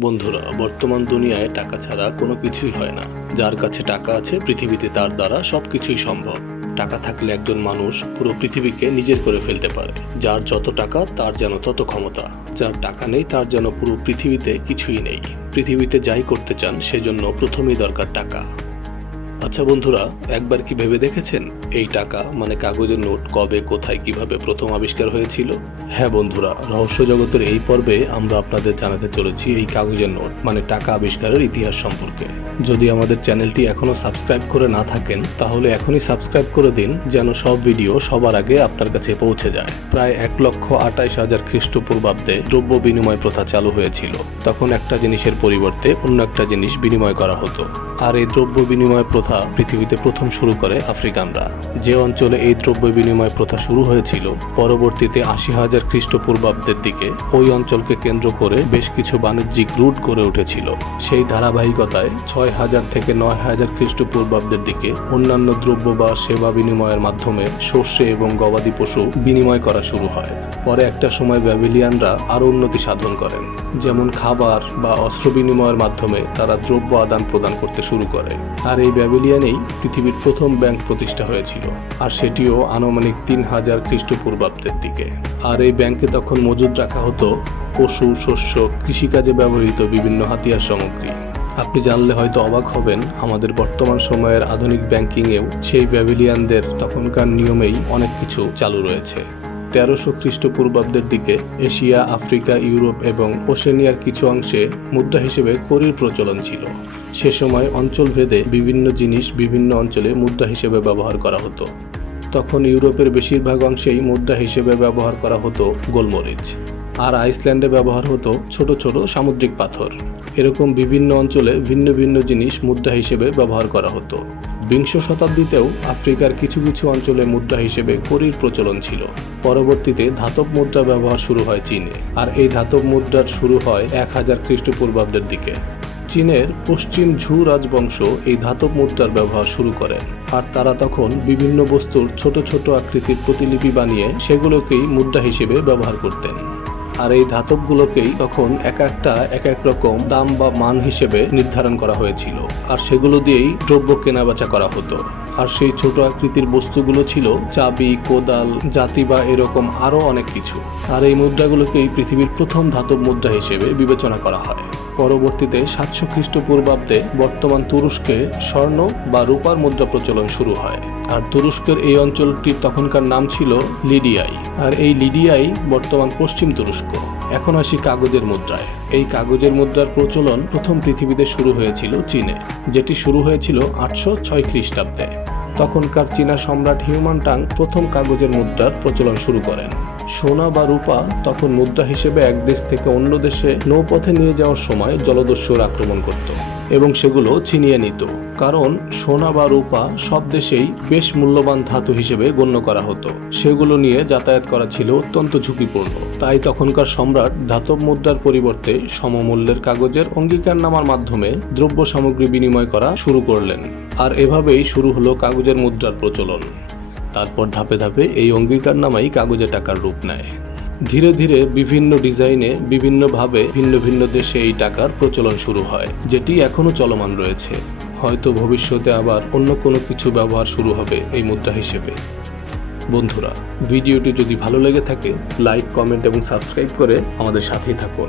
বন্ধুরা, বর্তমান দুনিয়ায় টাকা ছাড়া কোনো কিছুই হয় না। যার কাছে টাকা আছে, পৃথিবীতে তার দ্বারা সবকিছুই সম্ভব। টাকা থাকলে একজন মানুষ পুরো পৃথিবীকে নিজের করে ফেলতে পারে। যার যত টাকা, তার যেন তত ক্ষমতা। যার টাকা নেই, তার যেন পুরো পৃথিবীতে কিছুই নেই। পৃথিবীতে যাই করতে চান, সেজন্য প্রথমেই দরকার টাকা। আচ্ছা বন্ধুরা, একবার কি ভেবে দেখেছেন? এই টাকা মানে কাগজের নোট, কবে, কোথায়, কীভাবে প্রথম আবিষ্কার হয়েছিল? হ্যাঁ বন্ধুরা, রহস্য জগতের এই পর্বে আমরা আপনাদের জানাতে চলেছি এই কাগজের নোট মানে টাকা আবিষ্কারের ইতিহাস সম্পর্কে। যদি আমাদের চ্যানেলটি এখনও সাবস্ক্রাইব করে না থাকেন, তাহলে এখনই সাবস্ক্রাইব করে দিন, যেন সব ভিডিও সবার আগে আপনার কাছে পৌঁছে যায়। প্রায় এক লক্ষ আটাইশ হাজার খ্রিস্টপূর্বাব্দে দ্রব্য বিনিময় প্রথা চালু হয়েছিল। তখন একটা জিনিসের পরিবর্তে অন্য একটা জিনিস বিনিময় করা হতো। আর এই দ্রব্য বিনিময় প্রথা পৃথিবীতে প্রথম শুরু করে আফ্রিকানরা। যে অঞ্চলে এই দ্রব্য বিনিময় প্রথা শুরু হয়েছিল, পরবর্তীতে আশি হাজার খ্রিস্টপূর্বাব্দের দিকে ওই অঞ্চলকে কেন্দ্র করে বেশ কিছু বাণিজ্যিক রুট গড়ে উঠেছিল। সেই ধারাবাহিকতায় ছয় হাজার থেকে নয় হাজার খ্রিস্টপূর্বাব্দের দিকে অন্যান্য দ্রব্য বা সেবা বিনিময়ের মাধ্যমে সর্ষে এবং গবাদি পশু বিনিময় করা শুরু হয়। পরে একটা সময় ব্যাবিলিয়ানরা আরও উন্নতি সাধন করেন, যেমন খাবার বা অস্ত্র বিনিময়ের মাধ্যমে তারা দ্রব্য আদান প্রদান করতে শুরু করে। আর এই ব্যাবিলিয়ানেই পৃথিবীর প্রথম ব্যাংক প্রতিষ্ঠা হয়েছিল আর সেটিও আনুমানিক তিন হাজার খ্রিস্টপূর্বাব্দের দিকে। আর এই ব্যাংকে তখন মজুদ রাখা হতো পশু, শস্য, কৃষিকাজে ব্যবহৃত বিভিন্ন হাতিয়ার সামগ্রী। আপনি জানলে হয়তো অবাক হবেন, আমাদের বর্তমান সময়ের আধুনিক ব্যাংকিংয়েও সেই ব্যাবিলিয়ানদের তখনকার নিয়মেই অনেক কিছু চালু রয়েছে। তেরোশো খ্রিস্টপূর্বাব্দের দিকে এশিয়া, আফ্রিকা, ইউরোপ এবং ওশেনিয়ার কিছু অংশে মুদ্রা হিসেবে করির প্রচলন ছিল। সে সময় অঞ্চলভেদে বিভিন্ন জিনিস বিভিন্ন অঞ্চলে মুদ্রা হিসেবে ব্যবহার করা হতো। তখন ইউরোপের বেশিরভাগ অংশেই মুদ্রা হিসেবে ব্যবহার করা হতো গোলমরিচ। আর আইসল্যান্ডে ব্যবহার হতো ছোট ছোট সামুদ্রিক পাথর। এরকম বিভিন্ন অঞ্চলে ভিন্ন ভিন্ন জিনিস মুদ্রা হিসেবে ব্যবহার করা হতো। বিংশ শতাব্দীতেও আফ্রিকার কিছু কিছু অঞ্চলে মুদ্রা হিসেবে করির প্রচলন ছিল। পরবর্তীতে ধাতব মুদ্রা ব্যবহার শুরু হয় চীনে। আর এই ধাতব মুদ্রার শুরু হয় এক হাজার খ্রিস্টপূর্বাব্দের দিকে। চীনের পশ্চিম ঝু রাজবংশ এই ধাতব মুদ্রার ব্যবহার শুরু করেন আর তারা তখন বিভিন্ন বস্তুর ছোট ছোট আকৃতির প্রতিলিপি বানিয়ে সেগুলোকেই মুদ্রা হিসেবে ব্যবহার করতেন। আর এই ধাতবগুলোকেই তখন এক একটা, এক এক রকম দাম বা মান হিসেবে নির্ধারণ করা হয়েছিল। আর সেগুলো দিয়েই দ্রব্য কেনাবেচা করা হতো। আর সেই ছোট আকৃতির বস্তুগুলো ছিল চাবি, কোদাল, জাতি বা এরকম আরও অনেক কিছু। আর এই মুদ্রাগুলোকেই পৃথিবীর প্রথম ধাতব মুদ্রা হিসেবে বিবেচনা করা হয়। পরবর্তীতে সাতশো খ্রিস্টপূর্বাব্দে বর্তমান তুরস্কে স্বর্ণ বা রূপার মুদ্রা প্রচলন শুরু হয়। আর তুরস্কের এই অঞ্চলটির তখনকার নাম ছিল লিডিয়াই। আর এই লিডিয়াই বর্তমান পশ্চিম তুরস্ক। এখন আসি কাগজের মুদ্রায়। এই কাগজের মুদ্রার প্রচলন প্রথম পৃথিবীতে শুরু হয়েছিল চীনে, যেটি শুরু হয়েছিল আটশো ছয় খ্রিস্টাব্দে। তখনকার চীনা সম্রাট হিউমানটাং প্রথম কাগজের মুদ্রার প্রচলন শুরু করেন। সোনা বা রূপা তখন মুদ্রা হিসেবে এক দেশ থেকে অন্য দেশে নৌপথে নিয়ে যাওয়ার সময় জলদস্যুর আক্রমণ করত। এবং সেগুলো ছিনিয়ে নিত। কারণ সোনা বা রূপা সব দেশেই বেশ মূল্যবান ধাতু হিসেবে গণ্য করা হতো। সেগুলো নিয়ে যাতায়াত করা ছিল অত্যন্ত ঝুঁকিপূর্ণ। তাই তখনকার সম্রাট ধাতব মুদ্রার পরিবর্তে সমমূল্যের কাগজের অঙ্গীকারনামার মাধ্যমে দ্রব্য সামগ্রী বিনিময় করা শুরু করলেন। আর এভাবেই শুরু হলো কাগজের মুদ্রার প্রচলন। তারপর ধাপে ধাপে এই অঙ্গীকারনামাই কাগজে টাকার রূপ নেয়। ধীরে ধীরে বিভিন্ন ডিজাইনে বিভিন্নভাবে ভিন্ন ভিন্ন দেশে এই টাকার প্রচলন শুরু হয়, যেটি এখনও চলমান রয়েছে। হয়তো ভবিষ্যতে আবার অন্য কোনো কিছু ব্যবহার শুরু হবে এই মুদ্রা হিসেবে। বন্ধুরা, ভিডিওটি যদি ভালো লেগে থাকে, লাইক, কমেন্ট এবং সাবস্ক্রাইব করে আমাদের সাথেই থাকুন।